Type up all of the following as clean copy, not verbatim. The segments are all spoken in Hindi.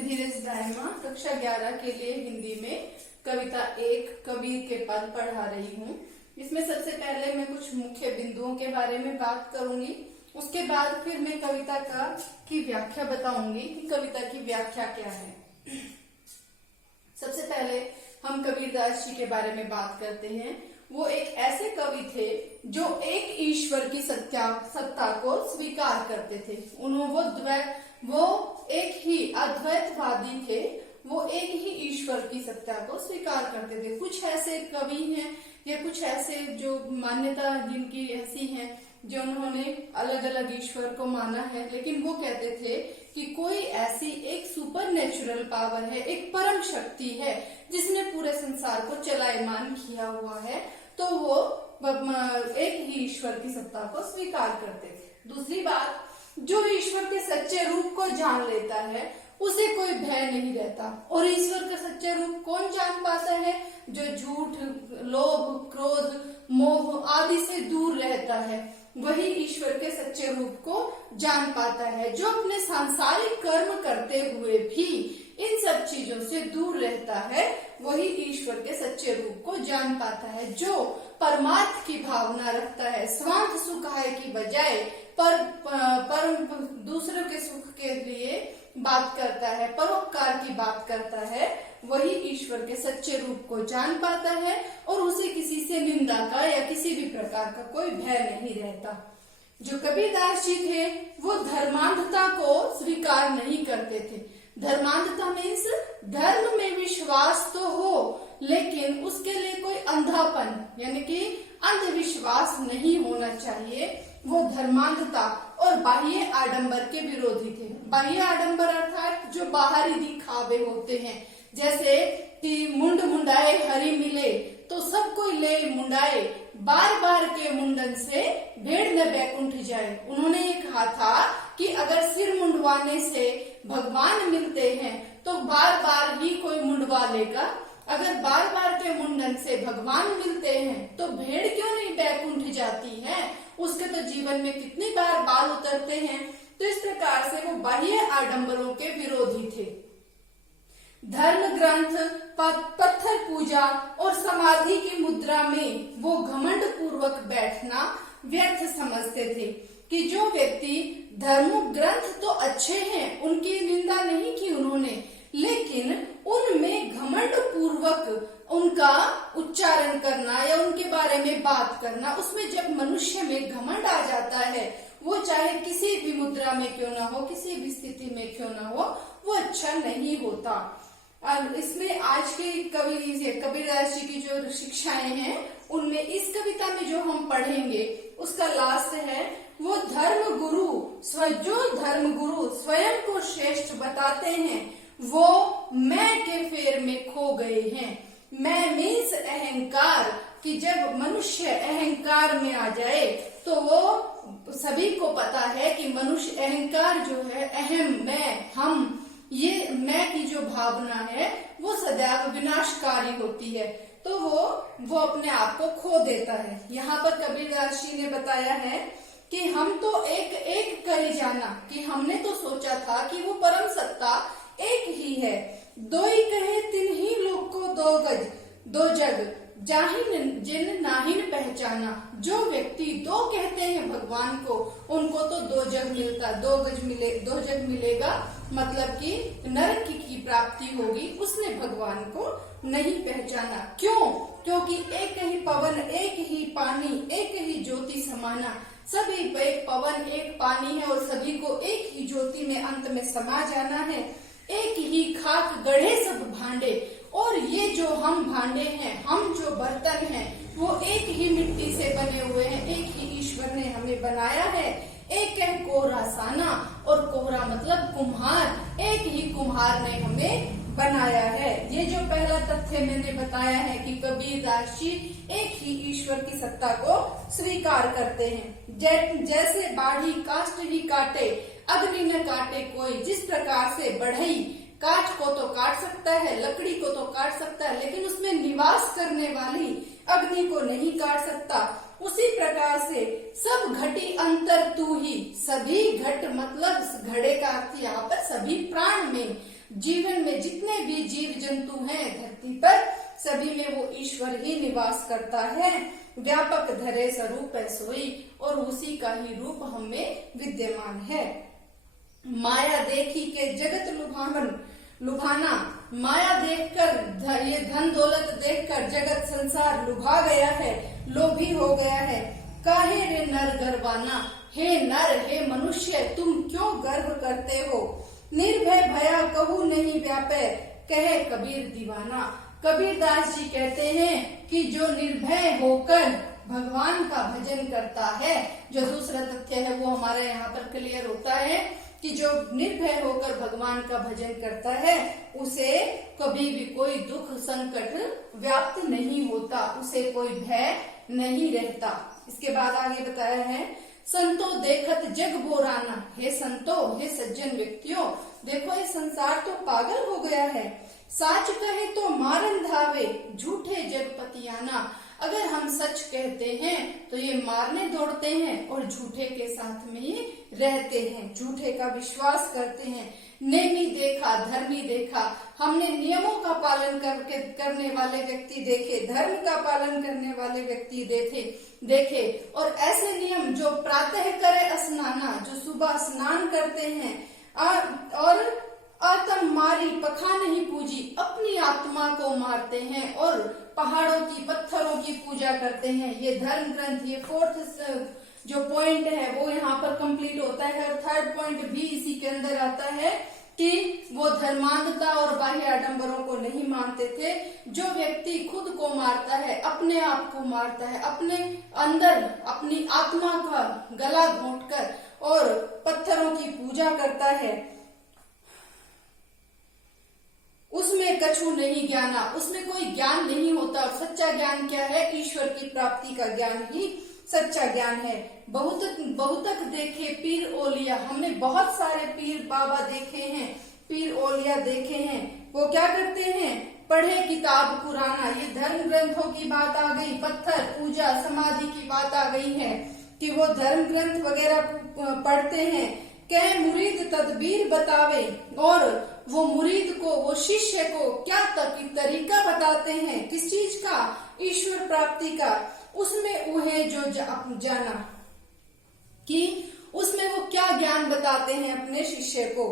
मैं धीरज दायमा कक्षा 11 के लिए हिंदी में कविता 1 कबीर के पद पढ़ा रही हूँ। इसमें सबसे पहले मैं कुछ मुख्य बिंदुओं के बारे में बात करूंगी। उसके बाद फिर मैं कविता की व्याख्या बताऊंगी कि कविता की व्याख्या क्या है। सबसे पहले हम कबीरदास जी के बारे में बात करते हैं। वो एक ऐसे कवि थे जो एक ईश्वर की सत्ता को स्वीकार करते थे। वो एक ही अद्वैतवादी थे। वो एक ही ईश्वर की सत्ता को स्वीकार करते थे। कुछ ऐसे कवि हैं या कुछ ऐसे जो मान्यता जिनकी ऐसी है जो उन्होंने अलग अलग ईश्वर को माना है, लेकिन वो कहते थे कि कोई ऐसी एक सुपर नेचुरल पावर है, एक परम शक्ति है जिसने पूरे संसार को चलायमान किया हुआ है, तो वो एक ही ईश्वर की सत्ता को स्वीकार करते थे। दूसरी बात, जो ईश्वर के सच्चे रूप को जान लेता है उसे कोई भय नहीं रहता। और ईश्वर का सच्चा रूप कौन जान पाता है? जो झूठ, लोभ, क्रोध, मोह आदि से दूर रहता है, वही ईश्वर के सच्चे रूप को जान पाता है। जो अपने सांसारिक कर्म करते हुए भी इन सब चीजों से दूर रहता है, वही ईश्वर के सच्चे रूप को जान पाता है। जो परमार्थ की भावना रखता है, स्वार्थ सुखाय की बजाय पर दूसरों के सुख के लिए बात करता है, परोपकार की बात करता है, वही ईश्वर के सच्चे रूप को जान पाता है और उसे किसी से निंदा का या किसी भी प्रकार का कोई भय नहीं रहता। जो कबीरदास जी थे वो धर्मांधता को स्वीकार नहीं करते थे। धर्मांधता मीन्स धर्म में विश्वास तो हो, लेकिन उसके लिए कोई अंधापन यानी कि अंधविश्वास नहीं होना चाहिए। वो धर्मांधता और बाह्य आडंबर के विरोधी थे। बाह्य आडंबर अर्थात जो बाहरी दिखावे होते हैं, जैसे कि मुंड मुंडाए हरि मिले तो सब कोई ले मुंडाए, बार बार के मुंडन से भेड़ न बैकुंठ जाए। उन्होंने ये कहा था कि अगर सिर मुंडवाने से भगवान मिलते हैं तो बार बार ही कोई मुंडवा लेगा। अगर बार बार के मुंडन से भगवान मिलते हैं तो भेड़ क्यों नहीं बैकुंठ जाती है? उसके तो जीवन में कितनी बार बाल उतरते हैं। तो इस प्रकार से वो बाह्य आडंबरों के विरोधी थे। धर्म ग्रंथ, पत्थर पूजा और समाधि की मुद्रा में वो घमंड पूर्वक बैठना व्यर्थ समझते थे कि जो व्यक्ति धर्म ग्रंथ तो अच्छे हैं, उनकी निंदा नहीं की उन्होंने, लेकिन उनमें घमंड पूर्वक उनका उच्चारण करना या उनके बारे में बात करना, उसमें जब मनुष्य में घमंड आ जाता है, वो चाहे किसी भी मुद्रा में क्यों ना हो, किसी भी स्थिति में क्यों ना हो, वो अच्छा नहीं होता। और इसमें आज के कबीरदास जी की जो शिक्षाएं हैं, उनमें इस कविता में जो हम पढ़ेंगे उसका लास्ट है, वो धर्म गुरु स्वयं को श्रेष्ठ बताते हैं, वो मैं के फेर में खो गए हैं। मैं मीन्स अहंकार, कि जब मनुष्य अहंकार में आ जाए तो वो सभी को पता है कि मनुष्य अहंकार जो है, अहम, मैं, हम, ये मैं की जो भावना है वो सदैव विनाशकारी होती है। तो वो अपने आप को खो देता है। यहाँ पर कबीरदास जी ने बताया है कि हम तो एक एक करे जाना, कि हमने तो सोचा था कि वो परम सत्ता एक ही है। दो ही कहे तिन ही लोग को दो गज दो जग, जाहिन जिन नाहिन पहचाना। जो व्यक्ति दो कहते हैं भगवान को, उनको तो दो जग मिलता, दो जग मिलेगा, मतलब कि नरक की प्राप्ति होगी। उसने भगवान को नहीं पहचाना। क्यों? क्योंकि एक ही पवन, एक ही पानी, एक ही ज्योति समाना। सभी एक पवन, एक पानी है और सभी को एक ही ज्योति में अंत में समा जाना है। एक ही खाक गढ़े सब भांडे, और ये जो हम भांडे हैं, हम जो बर्तन हैं, वो एक ही मिट्टी से बने हुए हैं। एक ही ईश्वर ने हमें बनाया है। एक है कोहरा साना, और कोहरा मतलब कुम्हार, एक ही कुम्हार ने हमें बनाया है। ये जो पहला तथ्य मैंने बताया है कि कबीरदास जी एक ही ईश्वर की सत्ता को स्वीकार करते हैं। जैसे बाढ़ी काष्ठ ही काटे, अग्नि न काटे कोई। जिस प्रकार से बढ़ई काठ को तो काट सकता है, लकड़ी को तो काट सकता है, लेकिन उसमें निवास करने वाली अग्नि को नहीं काट सकता। उसी प्रकार से सब घटी अंतर तू ही। सभी घट मतलब घड़े का अर्थ यहाँ पर सभी प्राण में जीवन में जितने भी जीव जंतु हैं धरती पर, सभी में वो ईश्वर ही निवास करता है। व्यापक धरे स्वरूप है सोई, और उसी का ही रूप हमें विद्यमान है। माया देखी के जगत लुभाना, माया देखकर, ये धन दौलत देखकर जगत संसार लुभा गया है, लोभी हो गया है। काहे रे नर गर्वाना, हे नर हे मनुष्य तुम क्यों गर्व करते हो। निर्भय भया कहू नहीं व्यापे, कहे कबीर दीवाना। कबीरदास जी कहते हैं कि जो निर्भय होकर भगवान का भजन करता है, जो दूसरा तथ्य है वो हमारे यहाँ पर क्लियर होता है कि जो निर्भय होकर भगवान का भजन करता है उसे कभी भी कोई दुख संकट व्याप्त नहीं होता, उसे कोई भय नहीं रहता। इसके बाद आगे बताया है, संतो देखत जग बोराना, हे संतो हे सज्जन व्यक्तियों, देखो ये संसार तो पागल हो गया है। साच कहे तो मारन धावे, झूठे जगपतियाना। अगर हम सच कहते हैं तो ये मारने दौड़ते हैं और झूठे के साथ में ही रहते हैं, झूठे का विश्वास करते हैं। नेमी देखा धर्मी देखा, हमने नियमों का पालन करने वाले व्यक्ति देखे, धर्म का पालन करने वाले व्यक्ति देखे, और ऐसे नियम जो प्रातः करे स्नाना, जो सुबह स्नान करते हैं, और आत्म मारी पखा नहीं पूजी, अपनी आत्मा को मारते हैं और पहाड़ों की पत्थरों की पूजा करते हैं। ये धर्म ग्रंथ, ये फोर्थ जो पॉइंट है वो यहाँ पर कंप्लीट होता है। और थर्ड पॉइंट भी इसी के अंदर आता है कि वो धर्मांधता और बाह्य आडंबरों को नहीं मानते थे। जो व्यक्ति खुद को मारता है, अपने आप को मारता है, अपने अंदर अपनी आत्मा का गला घोंटकर और पत्थरों की पूजा करता है, उसमें कछु नहीं ज्ञाना, उसमें कोई ज्ञान नहीं होता। और सच्चा ज्ञान क्या है? ईश्वर की प्राप्ति का ज्ञान ही सच्चा ज्ञान है। बहुतक देखे पीर ओलिया, हमने बहुत सारे पीर बाबा देखे हैं, पीर ओलिया देखे हैं। वो क्या करते हैं? पढ़े किताब पुराना, ये धर्म ग्रंथों की बात आ गई, पत्थर पूजा समाधि की बात आ गई है कि वो धर्म ग्रंथ वगैरह पढ़ते हैं। कह मुरीद तदबीर बतावे, और वो मुरीद को, वो शिष्य को क्या तरीका बताते हैं, किस चीज का? ईश्वर प्राप्ति का। उसमें उहे जो जाना, कि उसमें वो क्या ज्ञान बताते हैं अपने शिष्य को,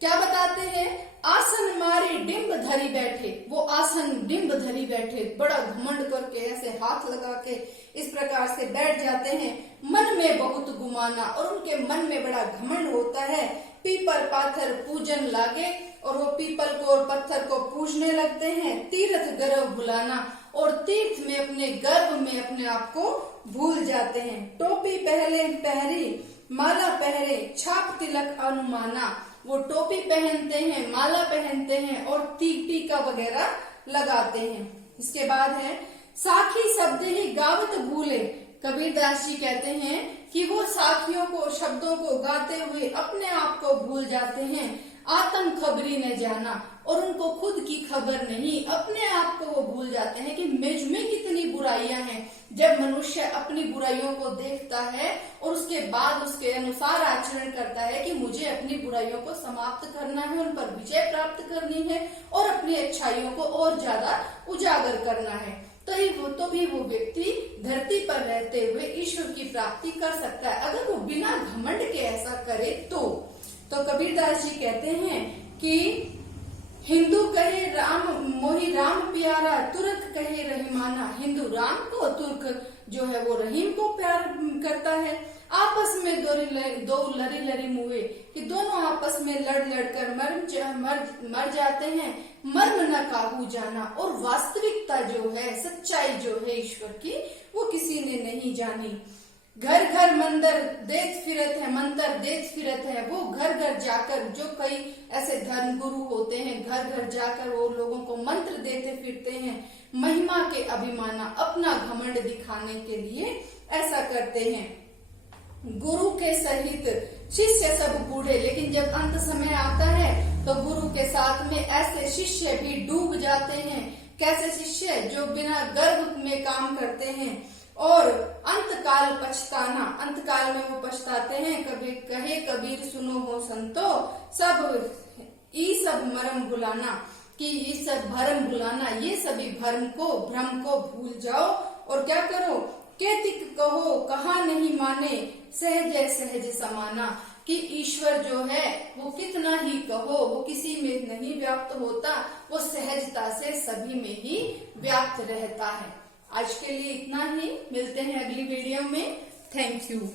क्या बताते हैं? आसन मारी डिंब धरी बैठे, वो आसन डिंब धरी बैठे, बड़ा घमंड करके ऐसे हाथ लगा के इस प्रकार से बैठ जाते हैं। मन में बहुत गुमाना, और उनके मन में बड़ा घमंड होता है। पीपर पाथर पूजन लागे, और वो पीपल को और पत्थर को पूजने लगते हैं। तीर्थ गर्व भुलाना, और तीर्थ में अपने गर्व में अपने आप को भूल जाते हैं। टोपी पहरी माला पहरे, छाप तिलक अनुमाना, वो टोपी पहनते हैं, माला पहनते हैं और टीका वगैरह लगाते हैं। इसके बाद है साखी शब्द ही गावत भूले। कबीरदास जी कहते हैं कि वो साखियों को, शब्दों को गाते हुए अपने आप को भूल जाते हैं। आत्म खबरी न जाना, और उनको खुद की खबर नहीं, अपने आप को वो भूल जाते हैं कि मुझ में कितनी बुराइयां हैं। जब मनुष्य अपनी बुराइयों को देखता है और उसके बाद उसके अनुसार आचरण करता है कि मुझे अपनी बुराइयों को समाप्त करना है, उन पर विजय प्राप्त करनी है और अपनी अच्छाइयों को और ज्यादा उजागर करना है, तो भी वो व्यक्ति धरती पर रहते हुए ईश्वर की प्राप्ति कर सकता है। अगर वो बिना घमंड के ऐसा करे तो कबीरदास जी कहते हैं कि हिंदू कहे राम मोहि राम प्यारा, तुर्क कहे रहीमाना। हिंदू राम को, तुर्क जो है वो रहीम को प्यार करता है। आपस में दो लरी मुए, कि दोनों आपस में लड़ कर मर जाते हैं। मर्म न काबू जाना, और वास्तविकता जो है, सच्चाई जो है ईश्वर की, वो किसी ने नहीं जानी। घर घर मंदिर देख फिरत है, मंत्र देख फिरत है। वो घर घर जाकर, जो कई ऐसे धर्म गुरु होते हैं, घर घर जाकर वो लोगों को मंत्र देते फिरते हैं। महिमा के अभिमाना, अपना घमंड दिखाने के लिए ऐसा करते हैं। गुरु के सहित शिष्य सब बूढ़े, लेकिन जब अंत समय आता है तो गुरु के साथ में ऐसे शिष्य भी डूब जाते हैं। कैसे शिष्य? जो बिना गर्व में काम करते हैं और अंतकाल पछताना, अंतकाल में वो पछताते हैं। कभी कहे कबीर सुनो हो संतो, सब ई सब मरम भुलाना, कि ये सब भरम भुलाना, ये सभी भ्रम को भूल जाओ और क्या करो, केतिक कहो कहा नहीं माने, सहज सहज समाना, कि ईश्वर जो है वो कितना ही कहो वो किसी में नहीं व्याप्त होता, वो सहजता से सभी में ही व्याप्त रहता है। आज के लिए इतना ही, मिलते हैं अगली वीडियो में। Thank you.